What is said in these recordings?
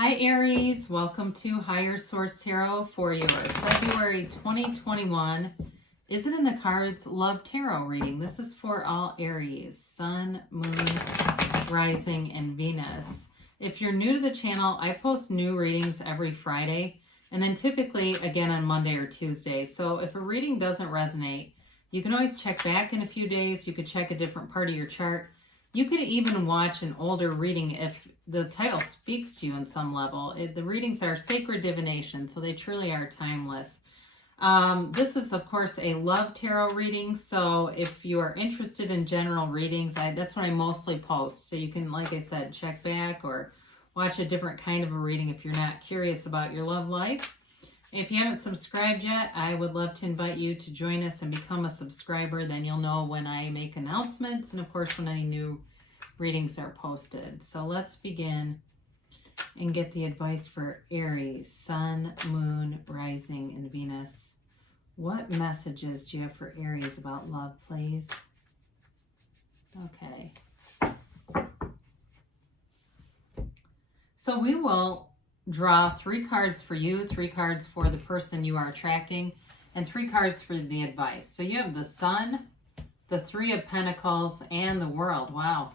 Hi Aries, welcome to Higher Source Tarot for your February 2021. Is it in the cards? Love Tarot reading. This is for all Aries, Sun, Moon, Rising, and Venus. If you're new to the channel, I post new readings every Friday and then typically again on Monday or Tuesday. So if a reading doesn't resonate, you can always check back in a few days. You could check a different part of your chart. You could even watch an older reading if the title speaks to you in some level. The readings are sacred divination, so they truly are timeless. This is, of course, a love tarot reading, so if you are interested in general readings, that's what I mostly post. So you can, like I said, check back or watch a different kind of a reading if you're not curious about your love life. If you haven't subscribed yet, I would love to invite you to join us and become a subscriber. Then you'll know when I make announcements and, of course, when any new readings are posted. So let's begin and get the advice for Aries, Sun, Moon, Rising, and Venus. What messages do you have for Aries about love, please? Okay. So we will draw 3 cards for you, 3 cards for the person you are attracting, and 3 cards for the advice. So you have the Sun, the 3 of Pentacles, and the World. Wow.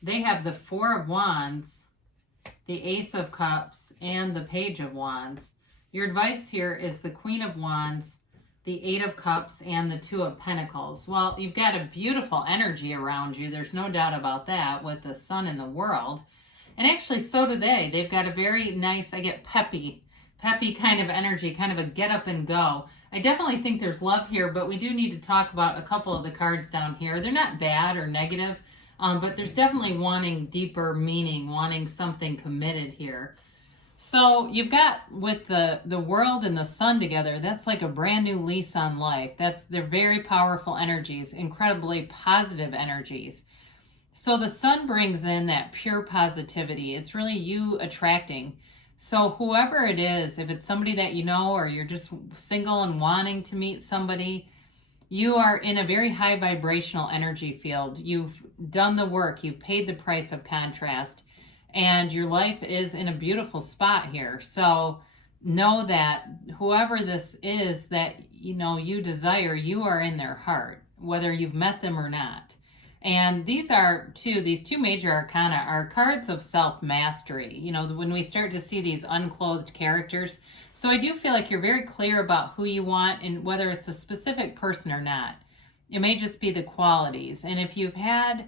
They have the 4 of Wands, the Ace of Cups, and the Page of Wands. Your advice here is the Queen of Wands, the 8 of Cups, and the 2 of Pentacles. Well, you've got a beautiful energy around you. There's no doubt about that with the Sun and the World. And actually, so do they. They've got a very nice, I get peppy kind of energy, kind of a get up and go. I definitely think there's love here, but we do need to talk about a couple of the cards down here. They're not bad or negative. But there's definitely wanting deeper meaning, wanting something committed here. So you've got with the World and the Sun together, that's like a brand new lease on life. They're very powerful energies, incredibly positive energies. So the Sun brings in that pure positivity. It's really you attracting. So whoever it is, if it's somebody that you know, or you're just single and wanting to meet somebody, you are in a very high vibrational energy field. You've done the work. You've paid the price of contrast. And your life is in a beautiful spot here. So know that whoever this is that you desire, you are in their heart, whether you've met them or not. And these two major arcana are cards of self-mastery. When we start to see these unclothed characters. So I do feel like you're very clear about who you want and whether it's a specific person or not. It may just be the qualities. And if you've had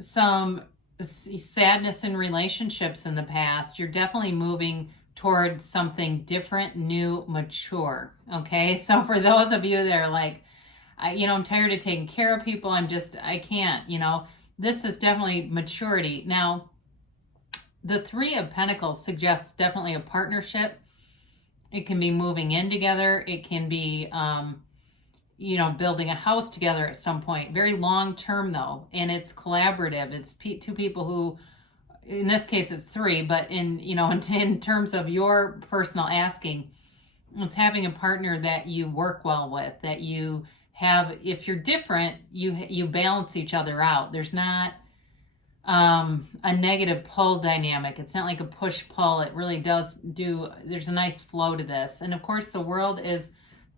some sadness in relationships in the past, you're definitely moving towards something different, new, mature. Okay? So for those of you that are like, I'm tired of taking care of people. I can't, this is definitely maturity. Now, the 3 of Pentacles suggests definitely a partnership. It can be moving in together. It can be, building a house together at some point. Very long term though. And it's collaborative. It's 2 people who, in this case, it's 3, but in terms of your personal asking, it's having a partner that you work well with, that you have, if you're different, you balance each other out. There's not a negative pull dynamic. It's not like a push-pull. It really there's a nice flow to this. And of course, the World is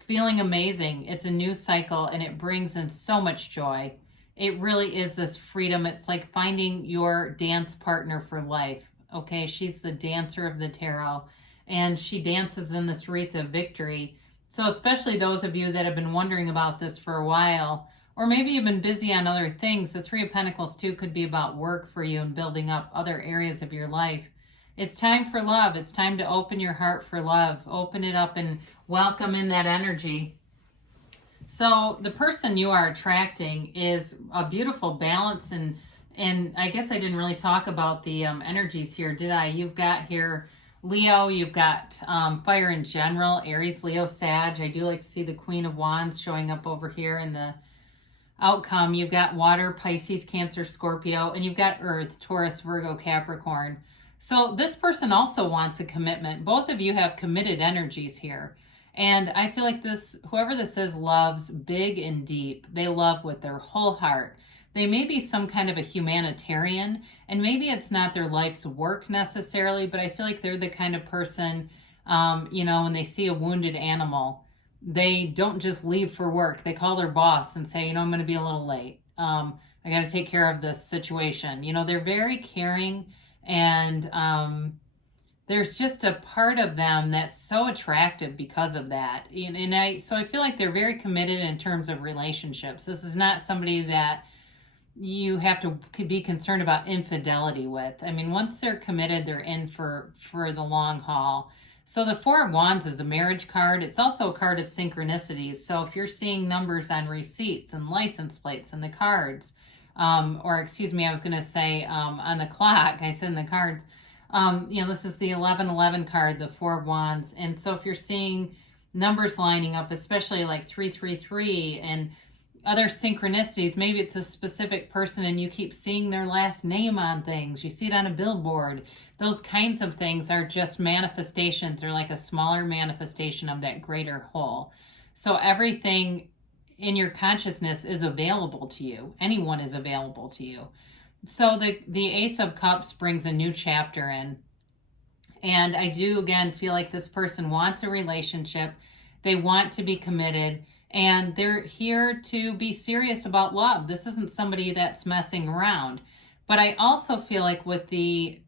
feeling amazing. It's a new cycle and it brings in so much joy. It really is this freedom. It's like finding your dance partner for life. Okay, she's the dancer of the tarot and she dances in this wreath of victory. So especially those of you that have been wondering about this for a while, or maybe you've been busy on other things, the 3 of Pentacles too could be about work for you and building up other areas of your life. It's time for love. It's time to open your heart for love. Open it up and welcome in that energy. So the person you are attracting is a beautiful balance. And I guess I didn't really talk about the energies here, did I? You've got here Leo, you've got fire in general, Aries, Leo, Sag. I do like to see the Queen of Wands showing up over here in the outcome. You've got water, Pisces, Cancer, Scorpio, and you've got earth, Taurus, Virgo, Capricorn. So this person also wants a commitment. Both of you have committed energies here. And I feel like whoever this is loves big and deep. They love with their whole heart. they may be some kind of a humanitarian, and maybe it's not their life's work necessarily, but I feel like they're the kind of person, you know, when they see a wounded animal, they don't just leave for work. They call their boss and say, you know, I'm going to be a little late. I got to take care of this situation. You know, they're very caring, and there's just a part of them that's so attractive because of that. So I feel like they're very committed in terms of relationships. This is not somebody that you have to be concerned about infidelity with. I mean, once they're committed, they're in for the long haul. So the Four of Wands is a marriage card. It's also a card of synchronicities. So if you're seeing numbers on receipts and license plates and the cards, or excuse me, I was going to say on the clock, I said in the cards, you know, this is the 1111 card, the Four of Wands. And so if you're seeing numbers lining up, especially like 333 and other synchronicities, maybe it's a specific person and you keep seeing their last name on things. You see it on a billboard. Those kinds of things are just manifestations, or like a smaller manifestation of that greater whole. So everything in your consciousness is available to you. Anyone is available to you. So the Ace of Cups brings a new chapter in. And I do, again, feel like this person wants a relationship. They want to be committed. And they're here to be serious about love. This isn't somebody that's messing around. But I also feel like with the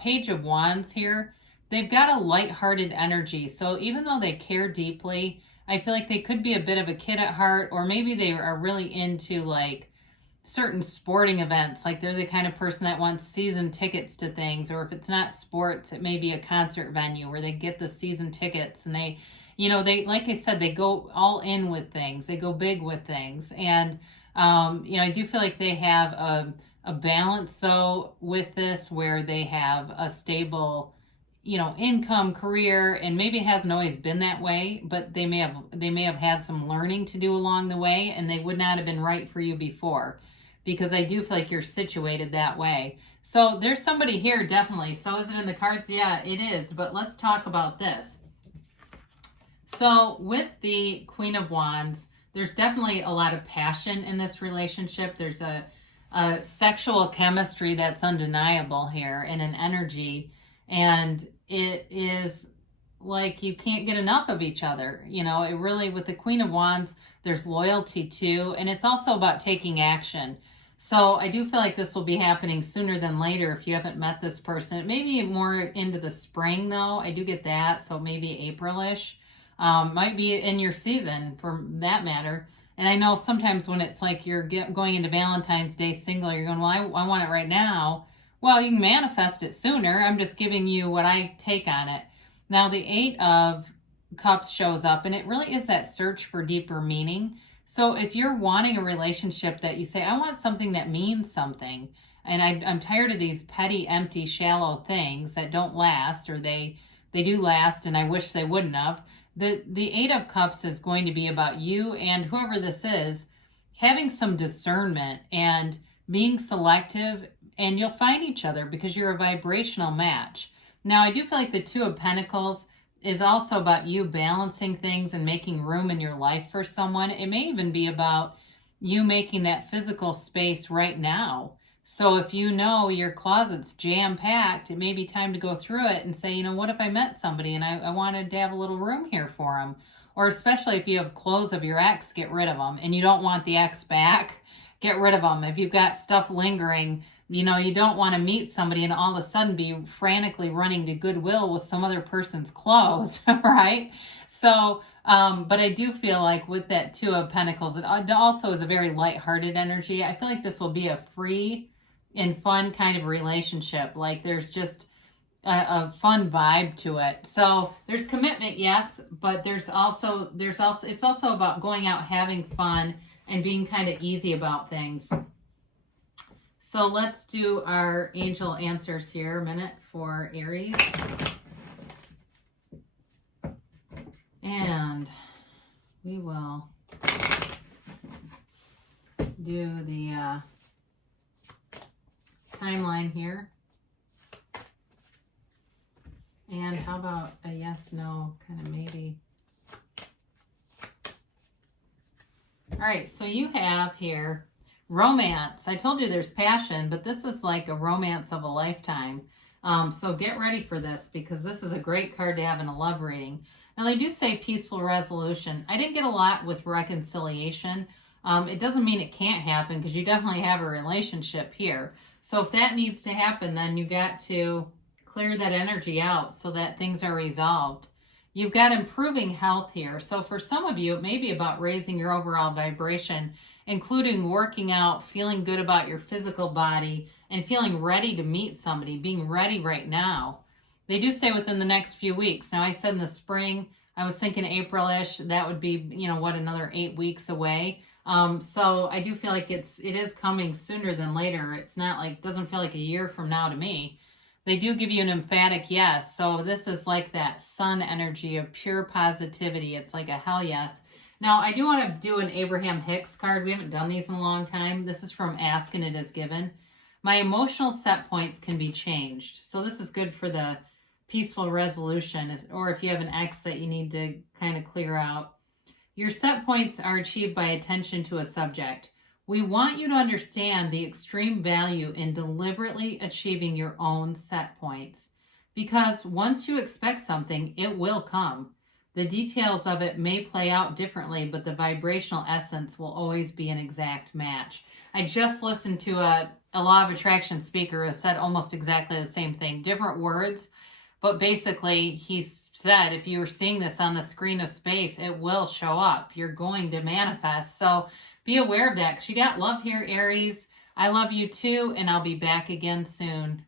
Page of Wands here, they've got a lighthearted energy. So even though they care deeply, I feel like they could be a bit of a kid at heart, or maybe they are really into like certain sporting events. Like they're the kind of person that wants season tickets to things, or if it's not sports, it may be a concert venue where they get the season tickets and they, you know, they, like I said, they go all in with things. They go big with things. And, you know, I do feel like they have a balance, so with this, where they have a stable, you know, income, career, and maybe it hasn't always been that way, but they may have had some learning to do along the way, and they would not have been right for you before, because I do feel like you're situated that way. So there's somebody here, definitely. So is it in the cards? Yeah, it is. But let's talk about this. So with the Queen of Wands, there's definitely a lot of passion in this relationship. There's a sexual chemistry that's undeniable here, and an energy, and it is like you can't get enough of each other. You know, it really, with the Queen of Wands, there's loyalty too, and it's also about taking action. So I do feel like this will be happening sooner than later if you haven't met this person. It may be more into the spring though. I do get that, so maybe April-ish. Might be in your season for that matter. And I know sometimes when it's like you're going into Valentine's Day single, you're going, well, I want it right now. Well, you can manifest it sooner. I'm just giving you what I take on it. Now, the Eight of Cups shows up, and it really is that search for deeper meaning. So if you're wanting a relationship that you say, I want something that means something, and I'm tired of these petty, empty, shallow things that don't last, or they do last, and I wish they wouldn't have. The Eight of Cups is going to be about you and whoever this is having some discernment and being selective, and you'll find each other because you're a vibrational match. Now, I do feel like the Two of Pentacles is also about you balancing things and making room in your life for someone. It may even be about you making that physical space right now. So if you know your closet's jam-packed, it may be time to go through it and say, you know, what if I met somebody and I wanted to have a little room here for them? Or especially if you have clothes of your ex, get rid of them. And you don't want the ex back, get rid of them. If you've got stuff lingering, you know, you don't want to meet somebody and all of a sudden be frantically running to Goodwill with some other person's clothes, right? So, but I do feel like with that Two of Pentacles, it also is a very lighthearted energy. I feel like this will be a free and fun kind of relationship. Like there's just a fun vibe to it. So there's commitment, yes, but it's also about going out, having fun, and being kind of easy about things. So let's do our angel answers here a minute for Aries. And we will do the timeline here. And how about a yes, no, kind of maybe. All right, so you have here Romance. I told you there's passion, but this is like a romance of a lifetime. So get ready for this because this is a great card to have in a love reading. And they do say peaceful resolution. I didn't get a lot with reconciliation. It doesn't mean it can't happen because you definitely have a relationship here. So if that needs to happen, then you got to clear that energy out so that things are resolved. You've got improving health here. So for some of you, it may be about raising your overall vibration, including working out, feeling good about your physical body, and feeling ready to meet somebody, being ready right now. They do say within the next few weeks. Now I said in the spring, I was thinking April-ish. That would be, another 8 weeks away. So I do feel like it is coming sooner than later. It's not like, doesn't feel like a year from now to me. They do give you an emphatic yes. So this is like that sun energy of pure positivity. It's like a hell yes. Now, I do want to do an Abraham Hicks card. We haven't done these in a long time. This is from Ask and It Is Given. My emotional set points can be changed. So this is good for the peaceful resolution, or if you have an ex that you need to kind of clear out. Your set points are achieved by attention to a subject. We want you to understand the extreme value in deliberately achieving your own set points, because once you expect something, it will come. The details of it may play out differently, but the vibrational essence will always be an exact match. I just listened to a law of attraction speaker who said almost exactly the same thing, different words, but basically he said if you were seeing this on the screen of space, it will show up. You're going to manifest. So be aware of that because you got love here, Aries. I love you too, and I'll be back again soon.